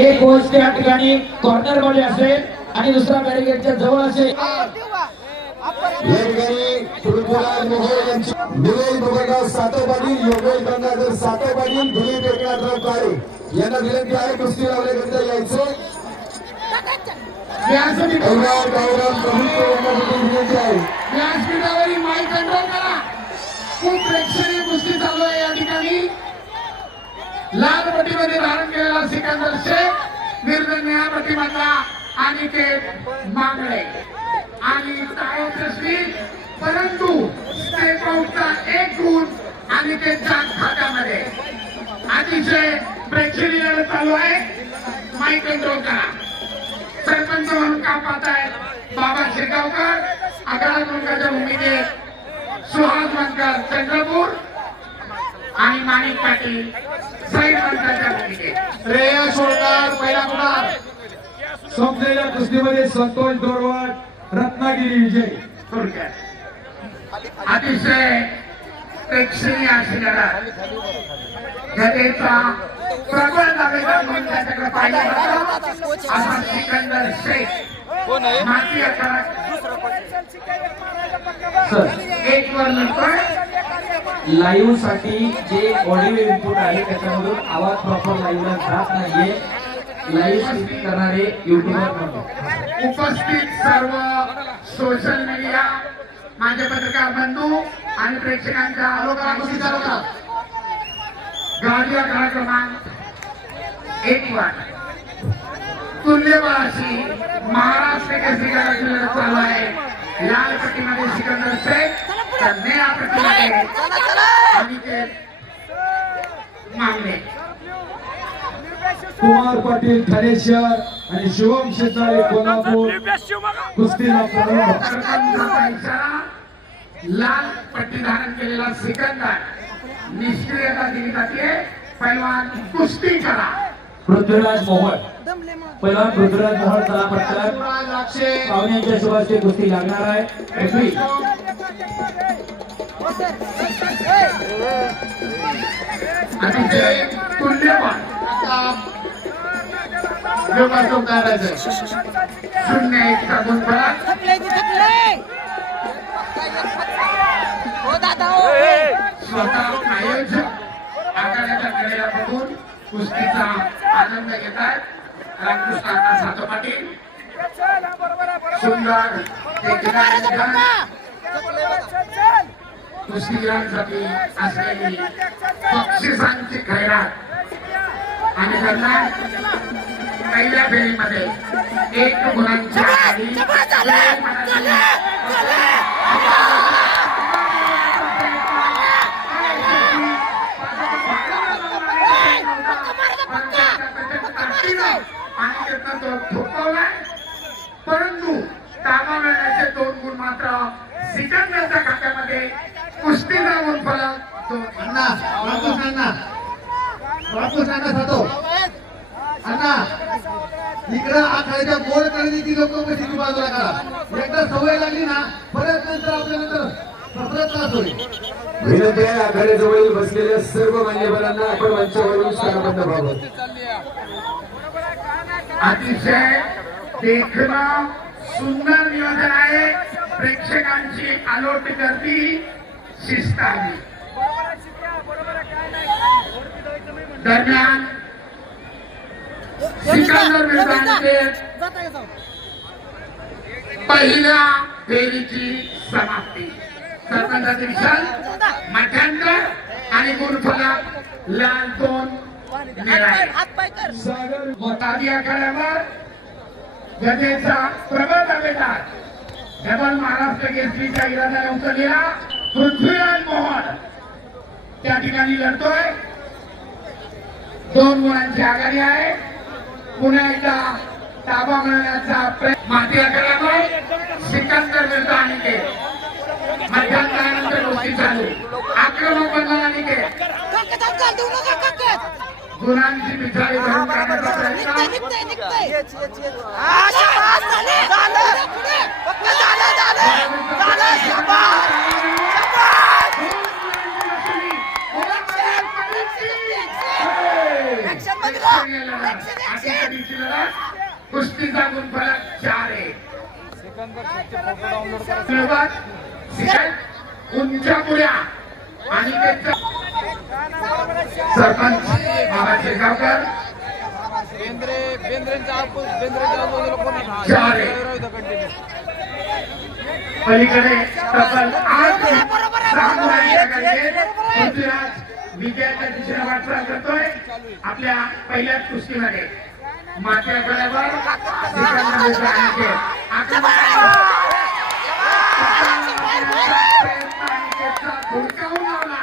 एक गोष्ट या ठिकाणी कॉर्नर मध्ये असेल आणि दुसरा बॅरिकेडच्या जवळ असेल. सातोबाजी योगेश गंगाधर सातोबाजी दिलीप एकनाथराव काळे यांना विनंती आहे कुस्ती लावल्याकरिता यायचं. व्यासपीठावरील माईक कंट्रोल करा. खूप प्रेक्षणीय कुस्ती चालू आहे या ठिकाणी. लाल पट्टीमध्ये धारण केलेला सिकंदर शेख विरुद्ध निळ्या पट्टीमधला अनिकेत मांगळे आणि यशस्वी परंतु स्टेप आउटचा एक गुण अनिकेतच्या खात्यामध्ये. अतिशय प्रेक्षणीय लढत चालू आहे. माईक कंट्रोल करा. सरपंच म्हणून काम पाहतायत बाबा शेगावकर, आगाडा मुलगाच्या भूमीचे सुहास मनकर चंद्रपूर आणि माणिक पाटील साईड मंत्र्याच्या भूमिके. श्रेयस होळकर पहिला पुकार. संपलेल्या कुस्तीमध्ये संतोष दोरवाड रत्नागिरी विजय. अतिशय प्रेक्षणीय अशी लढत. गदेचा प्रबळ दावेदार म्हणून त्याच्याकडे पाहिजे जातं असा सिकंदर शेख माती आकारात एक वर नंतर लाईव्ह साठी जे ऑडिओ इनपुट आहे त्याच्यामधून आवाज प्रॉपर लाईव्हला जात नाहीये. लाईव्ह स्ट्रीमिंग करणारे युट्यूबर म्हणून उपस्थित सर्व सोशल मीडिया माझे पत्रकार बंधू आणि प्रेक्षकांच्या आलोकाकुशीचा होता. गाडीचा कार्यक्रमांक एक वर तुल्यबळाशी महाराष्ट्र केसरी गाडाची लढत चालू आहे. लाल पट्टीमध्ये सिकंदर शेख तर निळ्या पट्टीमध्ये अनिकेत मांगले. कुमार पाटील ठाणे शहर आणि शिवम शेताळे कोल्हापूर कुस्तीला प्रारंभ. लाल पट्टी धारण केलेला सिकंदर निष्क्रियता दिली जाते. पैलवान कुस्ती करा. पृथ्वीराज मोहोळ पहिला पृथ्वीराज मोहोळ चला पटकन. पाहुण्यांच्या शुभाची कुस्ती लागणार आहे. रेफरी अतिशय तुल्यवान योगासोब करायचं. 0-1 चा गुण फरक. स्वतः आयोजक आघाड्याच्या कडेला बघून कुस्तीचा आनंद घेतात. रामकृष्ण सातो पाटील सुंदर कुस्तीगिरांसाठी असलेली बक्षिसांची खैरात आणि दरम्यान पहिल्या फेरीमध्ये 1 गुणांच्या आधी परंतु ताबा मिळण्याचे 2 गुण मात्र सिकंदरच्या खात्यामध्ये. कुस्तीचा गुण फलक अण्णा सातो अण्णा इकडं आखाड्याच्या बोर्ड करणे ती लोक कशी बाजूला करा. एकदा सवय लागली ना परत नंतर आपल्या नंतर त्रास होईल. विनंती आहे आखाड्याजवळील बसलेल्या सर्व मान्यवरांना आपण मंचावरून स्थानबद्ध व्हावं. अतिशय देखणं सुंदर नियोजन आहे. प्रेक्षकांची आलोट गर्दी शिस्त आहे. दरम्यान सिकंदर विरुद्ध पहिल्या फेरीची समाप्ती. सरपंचाचे विशाल मध्यांतर आणि गुणफलक लाल 2 मोतादी आखाड्यावर गदेचा प्रबळ दावेदार डबल महाराष्ट्र केसरीच्या इराद्याने उचललेला पृथ्वीराज मोहोळ त्या ठिकाणी लढतोय. 2 गुणांची आघाडी आहे. पुन्हा एकदा ताबा मिळवण्याचा प्रयत्न. माती आखाड्यावर सिकंदर विरुद्ध अनिकेत. मध्यांतरानंतर कुस्ती चालू. आक्रमक बनला अनिकेत. गुणांची पिछाडी भरून काढण्याचा प्रयत्न. लक्षणीय लढत अशी कधीची लढत कुस्तीचा गुणफलक 4-1 सुरुवात शिकत उंचापुऱ्या आणि त्यांचा सरपंच बाबा शेगावकर 4-1 पलीकडे तब्बल 8 सामुदायिक पृथ्वीराज विजयाच्या दिशेने वाटचाल करतोय आपल्या पहिल्याच कुस्तीमध्ये माथ्या गळ्यावर धुडकावून लावला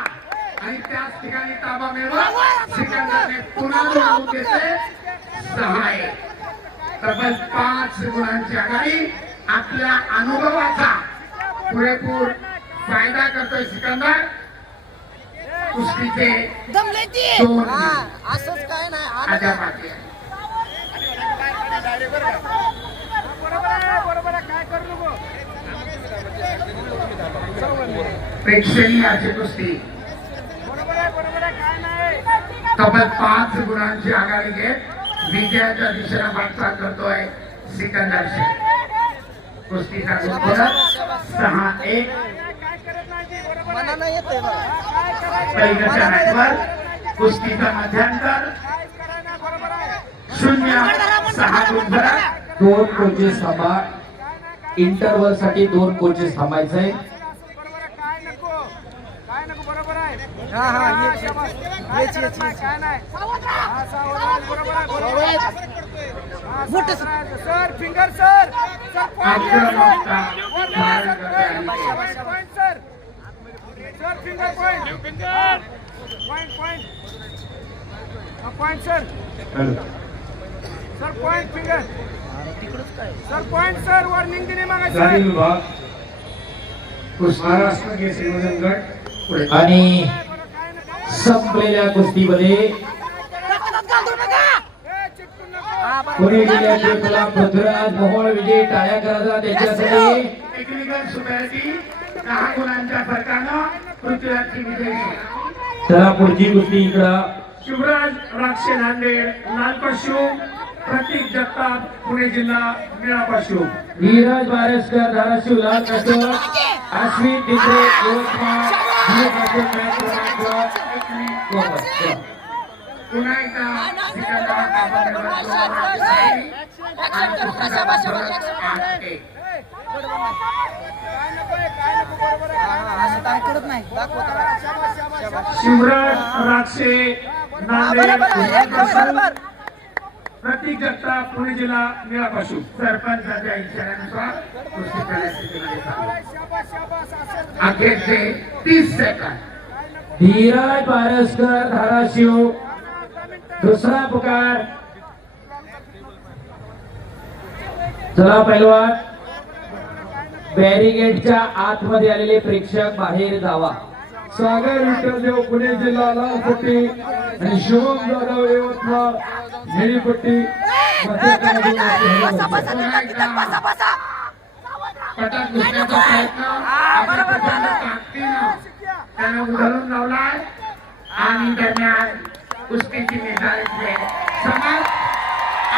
आणि त्याच ठिकाणी ताबा मिळवत सिकंदरने पुन्हा मिळवून घेतले 6-1 तब्बल 5 गुणांची आघाडी आपल्या अनुभवाचा पुरेपूर फायदा करतोय सिकंदर कुस्तीचे दोन असंच काय नाही आजा बाकी आहे. प्रेक्षणीय अशी कुस्ती तब्बल 5 गुणांची आघाडी घेत विजयाच्या दिशेने वाटचाल करतोय सिकंदर शेख कुस्तीचा गुणफलक 6-1 मनानं येते बघा पहिल्याच्या मॅचवर कुस्तीचा मध्यांतर 0-6 गुणफलक 2 कोचेस थांबा इंटरव्हल साठी 2 कोचेस थांबायचंय हा हा येच सर फिंगर सर आक्रमकता धारण करतोय sir sir finger point point sir sir point finger sir point sir warning दिली मागा गाडी विभाग महाराष्ट्र केसरी वजन गट पुढे आणि संपलेल्या कुस्तीमध्ये पुणे जिल्ह्याचे गुलाम पृथ्वीराज मोहोळ विजयी टाळ्या करायचा त्याच्यासाठी टेक्निकल सुपॅरिटी 10 गुणांच्या फरकानं पृथ्वीराजची विजयी चला पुढची कुस्ती इकडं शिवराज राक्षे नांदेड लाल पशु प्रतीक जगताप पुणे जिल्हा निळा पशु धीरज बारसकर धाराशिव लाल कसोर अश्विन टिकरे यवतमाळ धीरपासून मॅच क्रमांक 1. पुन्हा एकदा सिकंदर काबांवर आणि कुस्तीचा गुणफलक 8-1. असं काम करत नाही दाखवत शिवराज राक्षे नांदेड प्रतीक जगताप पुणे जिल्हा निळा पशु सरपंचाच्या इशाऱ्यानुसार कुस्ती परिस्थितीमध्ये चालू. अखेरचे 30 सेकंद धीरज बारसकर धाराशिव दुसरा पुकार चला पहिलवान बॅरिगेटच्या आतमध्ये आलेले प्रेक्षक बाहेर जावा सागर विठ्ठलदेव पुणे जिल्हा लालपट्टी आणि शिवम जाधव यवतमाळ निळीपट्टी पटक घुसण्याचा प्रयत्न अशा प्रचंड ताकदीनं त्यानं उधळून लावलाय आणि दरम्यान कुस्तीची निर्धारित समर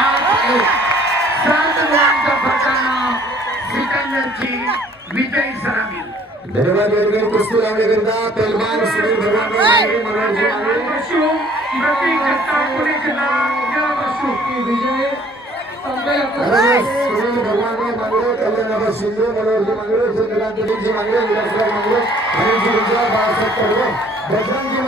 8-1 7 गुणांच्या फरकानं सिकंदरची विजयी सलामी धन्यवाद वेळेवर कुस्ती लावण्याकरिता पैलवान सुनील भगवानराव मनोहरजी मांगरे पशु प्रतीक जगताप पुणे जिल्हा निळा पशु विजय सुनील भगवानराव मांगरे कल्याणराव शिंदे मनोहरजी मांगरे चंद्रकांत दिलीपजी मांगरे विलासराव मांगरे अनिलजी गुजरात बाळासाहेब पडवे बजरंगजी